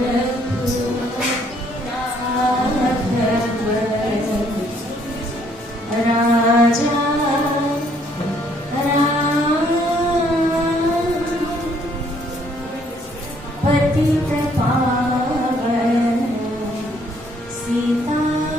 बोलो रघुपति राजा पतित पावन सीताराम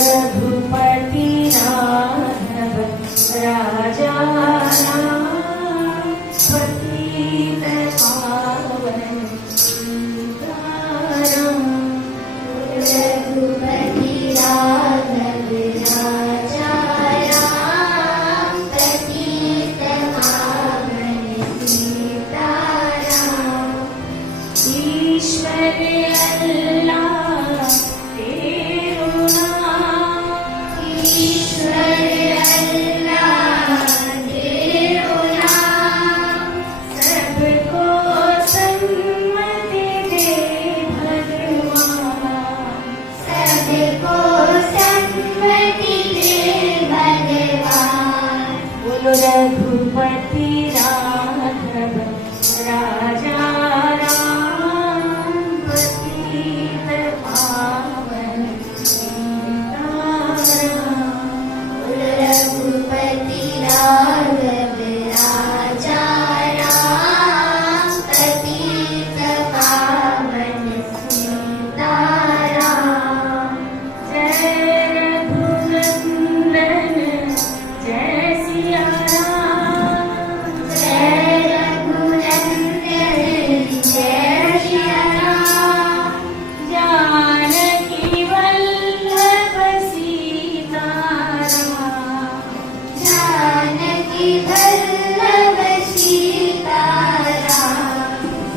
रघुपति राघव राजा पतित पावन सीताराम ईश्वर अल्लाह तेरो नाम ईश्वर रघुपति राघव राजा पतित पावन सीताराम रघुपति राघव राजा पतित पावन सीताराम जय रघुनंदन जय सिया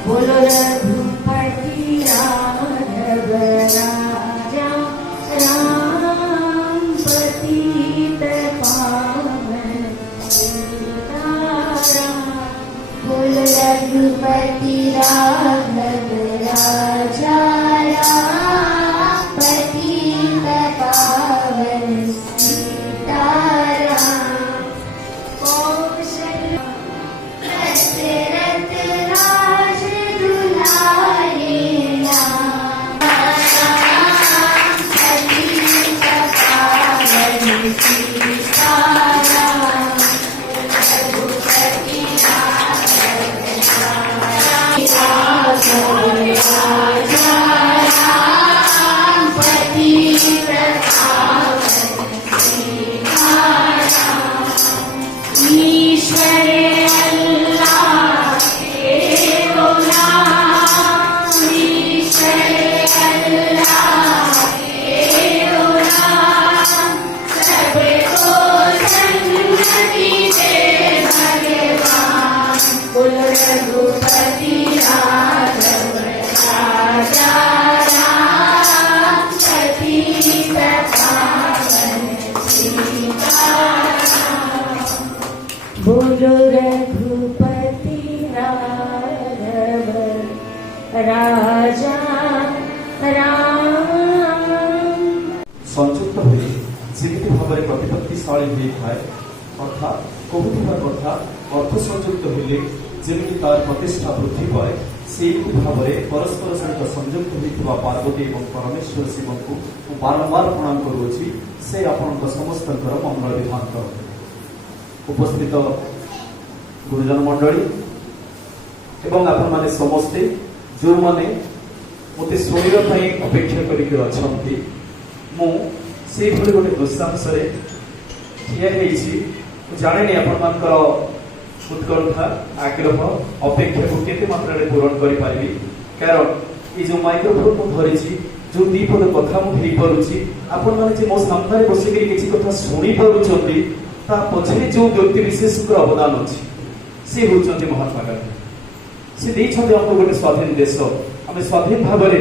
बोलो रघुपति राघव राजा पतित पावन सीताराम बोलो रघुपति राघव राजा पतित पावन सीताराम बोलो रघुपति राघव राजा संयुक्त हुए जिमिति भाव में प्रतिपत्तिशाली होता है अर्थात कहूबा कथा अर्थ संयुक्त होले जमी तार प्रतिष्ठा वृद्धि पाए से भाव में परस्पर सहित संयुक्त होता पार्वती और परमेश्वर शिव को बारंबार प्रणाम करुच्ची से आपण समस्त मंगल विधान कर उपस्थित गुरुजन मंडली एवं आपण माने समस्ते जो माने मते शुणा अपेक्षा करके अच्छा मु से गोटे दृश्यांश ଠିଆ ହେଇଛି ମୁଁ ଜାଣିନି ଆପଣମାନଙ୍କର ଉତ୍କଣ୍ଠା ଆଗ୍ରହ ଅପେକ୍ଷାକୁ କେତେ ମାତ୍ରାରେ ପୂରଣ କରିପାରିବି କାରଣ এই যে মাইক্ରୋଫୋନ୍ ମୁଁ ଧରିଛି ଯୋଉ ଦି ପଦ କଥା ମୁଁ ହେଇପାରୁଛି ଆପଣମାନେ ଯେ ମୋ ସାମ୍ନାରେ ବସିକରି କିଛି କଥା ଶୁଣିପାରୁଛନ୍ତି ତା ପଛରେ ଯୋଉ ବ୍ୟକ୍ତି ବିଶେଷଙ୍କର ଅବଦାନ ଅଛି ସେ ହେଉଛନ୍ତି ମହାତ୍ମା ଗାନ୍ଧୀ। ସେ ଦେଇଛନ୍ତି ଆମକୁ ଗୋଟେ ସ୍ୱାଧୀନ ଦେଶ ଆମେ ସ୍ୱାଧୀନ ଭାବରେ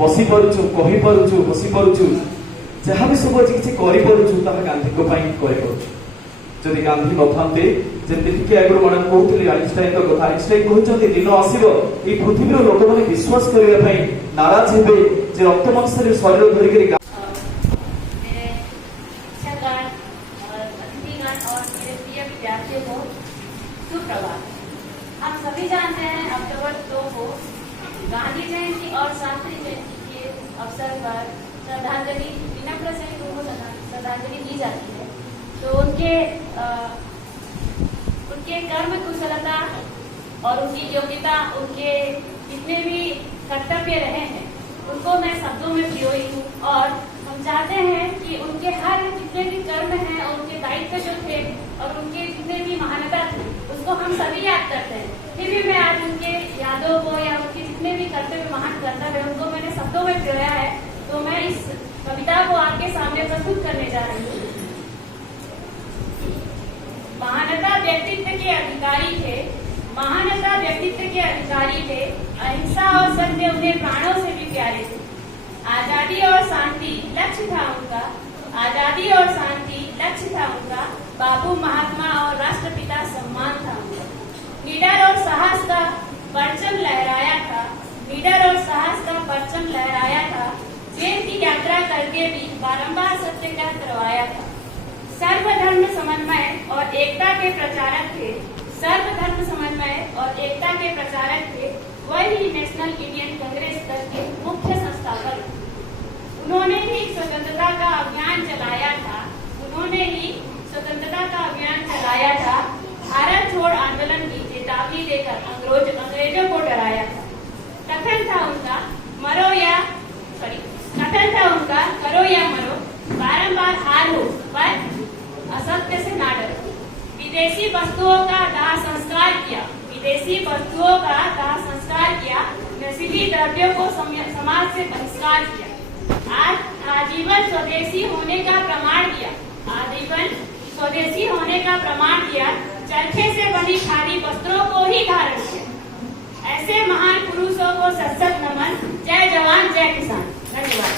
ବସିପାରୁଛୁ କହିପାରୁଛୁ ବସିପାରୁଛୁ ଯାହା ବି ସବୁ ଆଜି କିଛି କରିପାରୁଛୁ ତାହା ଗାନ୍ଧୀଙ୍କ ପାଇଁ କରିପାରୁଛୁ। ଯଦି ଗାନ୍ଧୀ ନଥାନ୍ତେ ଯେମିତି ଟିକେ ଆଗରୁ ମ୍ୟାଡାମ କହୁଥିଲି ଆଇନଷ୍ଟାଇନଙ୍କ କଥା ଆଇନଷ୍ଟାଇନ କହିଛନ୍ତି ଦିନ ଆସିବ ଏଇ ପୃଥିବୀର ଲୋକମାନେ ବିଶ୍ୱାସ କରିବା ପାଇଁ ନାରାଜ ହେବେ ଯେ ରକ୍ତ ମାଂସରେ ଶରୀର ଧରିକରି हम सभी जानते हैं अक्टूबर 2 को गांधी जयंती और शास्त्री जयंती के अवसर पर श्रद्धांजलि विनम्र से उनको श्रद्धांजलि दी जाती है। तो उनके कर्म कुशलता और उनकी योग्यता उनके जितने भी कर्तव्य रहे हैं उनको मैं शब्दों में पिरोई हूँ और हम चाहते हैं कि उनके हर जितने भी कर्म हैं और उनके दायित्व जो थे और उनके जितने भी महानता थे उसको हम सभी याद करते हैं। फिर भी मैं आज उनके यादों को या उनके जितने भी कर्तव्य महान कर्तव्य उनको मैंने शब्दों में पिरोया है। तो मैं इस कविता को आपके सामने प्रस्तुत करने जा रही हूँ। महानता व्यक्तित्व के अधिकारी थे, महानता व्यक्तित्व के अधिकारी थे, अहिंसा और सत्य उन्हें प्राणों से भी प्यारे थे। आजादी और शांति लक्ष्य था उनका, आजादी और शांति लक्ष्य था उनका, बाबू महात्मा और राष्ट्रपिता सम्मान था उनका। निडर और साहस का परचम लहराया था, निडर और साहस का परचम लहराया था, जेल की यात्रा करके भी बारंबार सत्य का करवाया था। सर्वधर्म समन्वय और एकता के प्रचारक थे, सर्वधर्म समन्वय और एकता के प्रचारक थे। वही नेशनल इंडियन कांग्रेस दल के मुख्य संस्थापक। उन्होंने ही स्वतंत्रता का अभियान चलाया था, उन्होंने ही स्वतंत्रता का अभियान चलाया था। भारत छोड़ आंदोलन की चेतावनी देकर अंग्रेजों को डराया था। कथन था उनका करो या मरो, बारंबार हार हो पर असत्य से ना डरो। विदेशी वस्तुओं का दाह संस्कार किया, विदेशी वस्तुओं का दाह संस्कार किया, नशीली द्रव्यों को समाज से बहिष्कार किया। आज आजीवन स्वदेशी होने का प्रमाण दिया, आजीवन स्वदेशी होने का प्रमाण दिया। चरखे से बनी खादी वस्त्रों को ही धारण किया। ऐसे महान पुरुषों को सशक्त नमन। जय जवान जय किसान। धन्यवाद।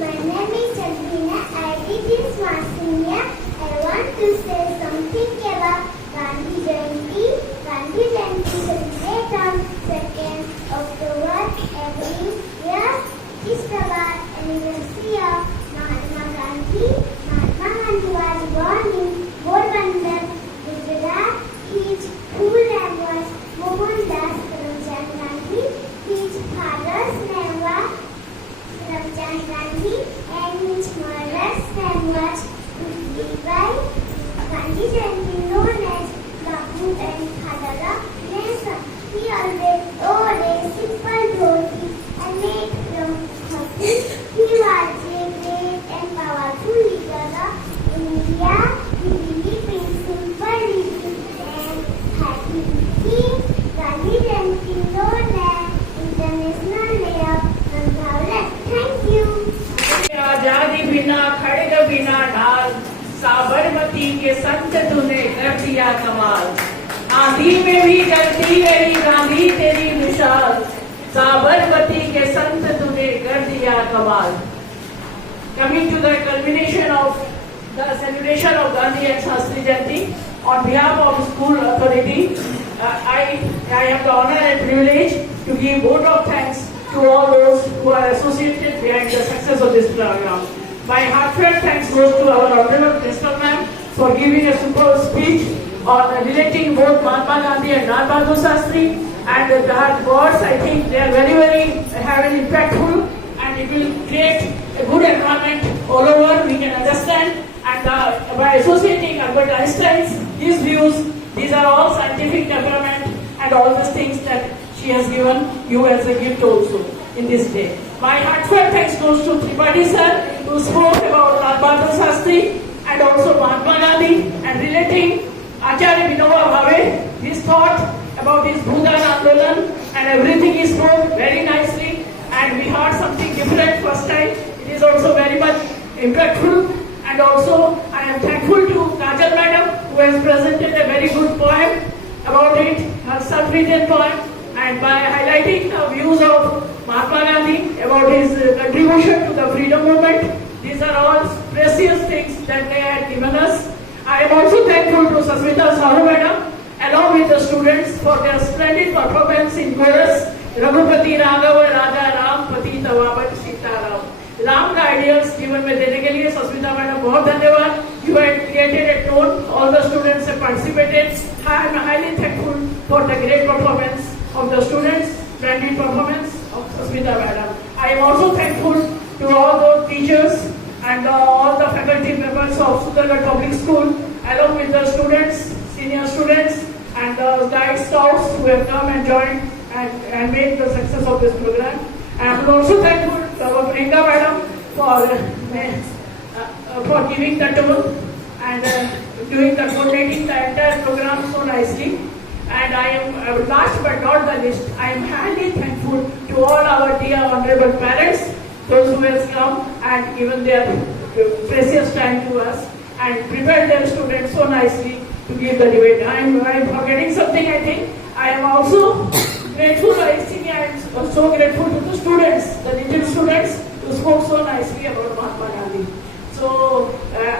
My name is Chandrina. I live in Swasinia. I want to say something about Gandhi Jayanti. Gandhi Jayanti celebrated on 2nd October every year. It's the anniversary of Mahatma Gandhi. Mahatma Gandhi was born in Porbandar, Gujarat. His full name was Mohandas Karamchand Gandhi. His father's name was Karamchand Gandhi and his mother's name was Pushpibai. Gandhi Jayanti known as Bapu and Khadara Nation. He always wore a simple dhoti and made from khadi. He was a great and powerful leader of India. He believed in simple living and happy living. Gandhi Jayanti known as International Day of Non-Violence. Thank you. आजादी बिना खड़ग बिना ढाल, साबरमती के संत तूने कर दिया कमाल। आंधी में भी जलती रही गांधी तेरी मिसाल, साबरमती के संत तूने कर दिया कमाल। Coming to the culmination of the celebration of Gandhi and Shastri Jayanti, on behalf of school authority, I have the honor and privilege to give vote of thanks to all those who are associated behind the success of this program. My heartfelt thanks goes to our Honorable Principal Ma'am for giving a superb speech on relating both Mahatma Gandhi and Lal Bahadur Shastri, and her words, I think they are very, very impactful, and it will create a good environment all over. We can understand, and by associating Albert Einstein's his views, these are all scientific development and all these things that she has given you as a gift also. in this day. My heartfelt thanks goes to Tripathi sir, who spoke about Lal Bahadur Shastri and also Mahatma Gandhi, and relating Acharya Vinoba Bhave, his thought about his Bhudan Andolan, and everything he spoke very nicely, and we heard something different first time. It is also very much impactful, and also I am thankful to Kajal madam, who has presented a very good poem about it, her self-written poem, and by highlighting the views of Mahatma Gandhi about his contribution to the freedom movement. These are all precious things that they had given us. I am also thankful to Sasmita Sahu madam, along with the students, for their splendid performance in chorus, Raghupati Raghava Raja Ram Pati Tawabat Sita Ram. Ram का ideals जीवन में देने के लिए Sasmita madam बहुत धन्यवाद. You had created a tone. All the students have participated. I am highly thankful for the great performance of the students, splendid performance of Sasmita madam. I am also thankful to all the teachers and all the faculty members of Sundargarh Public School, along with the students, senior students, and the guide scouts who have come and joined and made the success of this program. I am also thankful to our Priyanka madam for giving the tone and doing the coordinating the entire program so nicely. And I am last but not the least, I am highly thankful to all our dear honorable parents, those who have come and given their precious time to us and prepared their students so nicely to give the debate. I am forgetting something, I think. I am also grateful, I think I am so grateful to the students, the little students who spoke so nicely about Mahatma Gandhi. So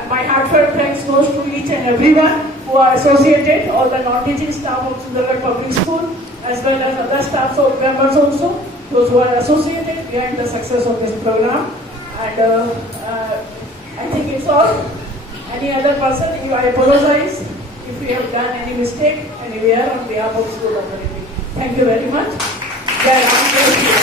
my heartfelt thanks goes to each and everyone who are associated, all the non-teaching staff of Sundargarh Public School, as well as other staff members also, those who are associated behind the success of this program. And I think it's all. Any other person, I apologize if we have done any mistake anywhere on behalf of school authority. Thank you very much. Jai Ram, Jai Shri Ram.